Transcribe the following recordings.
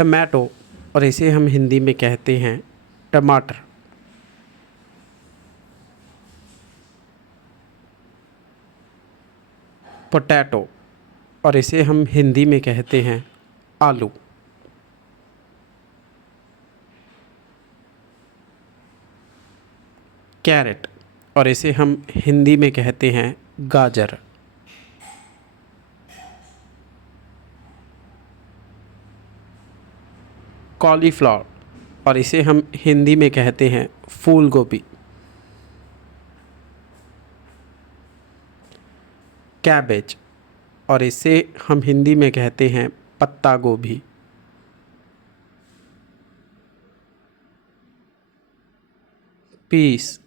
Tomato और इसे हम हिंदी में कहते हैं टमाटर। पोटैटो और इसे हम हिंदी में कहते हैं आलू। कैरेट और इसे हम हिंदी में कहते हैं गाजर। कॉलीफ्लावर और इसे हम हिंदी में कहते हैं फूल गोभी। कैबेज और इसे हम हिंदी में कहते हैं पत्ता गोभी। पीस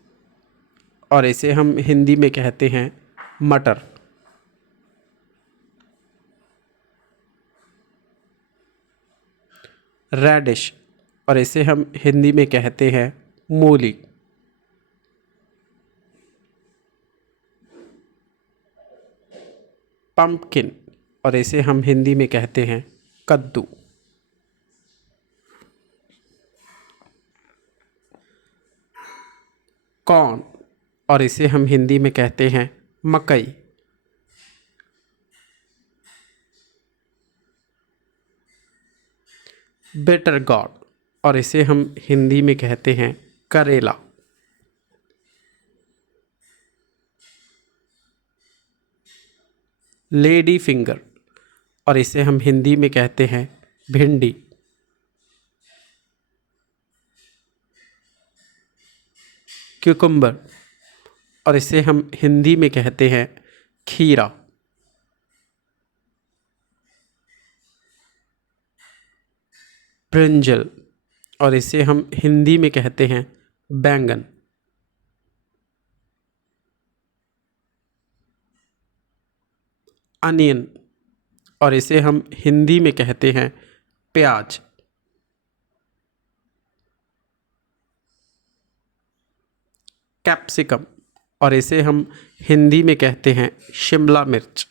और इसे हम हिंदी में कहते हैं मटर। रेडिश और इसे हम हिंदी में कहते हैं मूली। पंपकिन और इसे हम हिंदी में कहते हैं कद्दू। कॉर्न और इसे हम हिंदी में कहते हैं मकई। बिटर गॉर्ड और इसे हम हिंदी में कहते हैं करेला। लेडी फिंगर और इसे हम हिंदी में कहते हैं भिंडी। क्यूकम्बर और इसे हम हिंदी में कहते हैं खीरा। ब्रिंजल और इसे हम हिंदी में कहते हैं बैंगन। अनियन और इसे हम हिंदी में कहते हैं प्याज। कैप्सिकम और इसे हम हिंदी में कहते हैं शिमला मिर्च।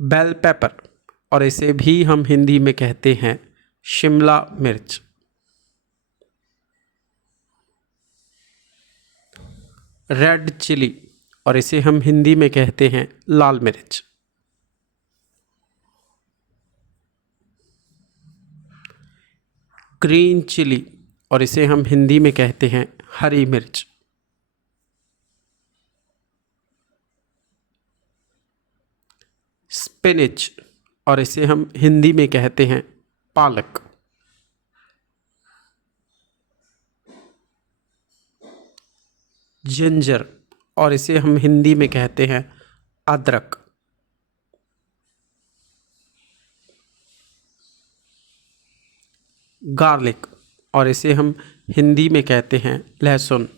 बेल पेपर और इसे भी हम हिंदी में कहते हैं शिमला मिर्च। रेड चिली और इसे हम हिंदी में कहते हैं लाल मिर्च। ग्रीन चिली और इसे हम हिंदी में कहते हैं हरी मिर्च। स्पिनिच और इसे हम हिंदी में कहते हैं पालक। जिंजर और इसे हम हिंदी में कहते हैं अदरक। गार्लिक और इसे हम हिंदी में कहते हैं लहसुन।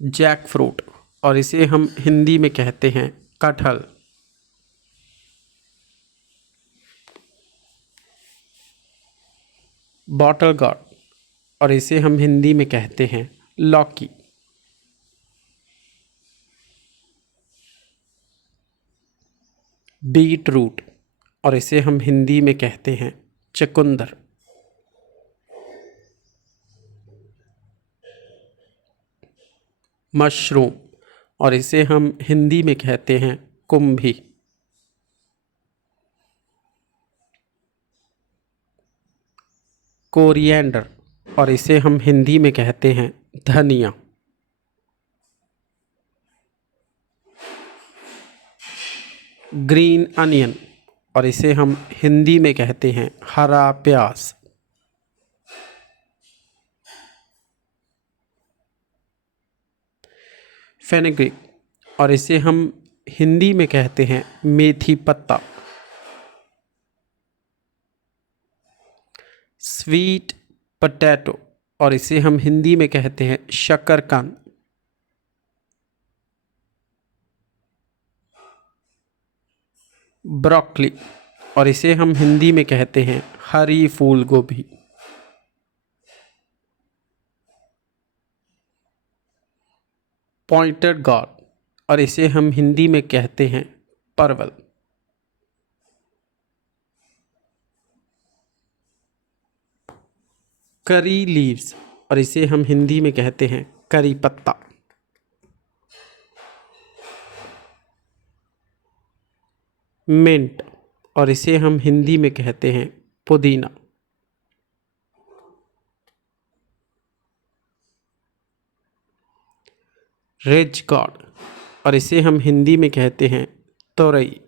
जैक फ्रूट और इसे हम हिंदी में कहते हैं कटहल। बॉटल गार्ड और इसे हम हिंदी में कहते हैं लौकी। बीट रूट और इसे हम हिंदी में कहते हैं चुकंदर। मशरूम और इसे हम हिंदी में कहते हैं कुंभी। कोरिएंडर और इसे हम हिंदी में कहते हैं धनिया। ग्रीन अनियन और इसे हम हिंदी में कहते हैं हरा प्याज। फेनेग्रीक और इसे हम हिंदी में कहते हैं मेथी पत्ता। स्वीट पोटैटो और इसे हम हिंदी में कहते हैं शकरकंद। ब्रोकली और इसे हम हिंदी में कहते हैं हरी फूल गोभी। पॉइंटेड गॉड और इसे हम हिंदी में कहते हैं परवल। करी लीव्स और इसे हम हिंदी में कहते हैं करी पत्ता। मिंट और इसे हम हिंदी में कहते हैं पुदीना। रिच गॉड और इसे हम हिंदी में कहते हैं तोरई।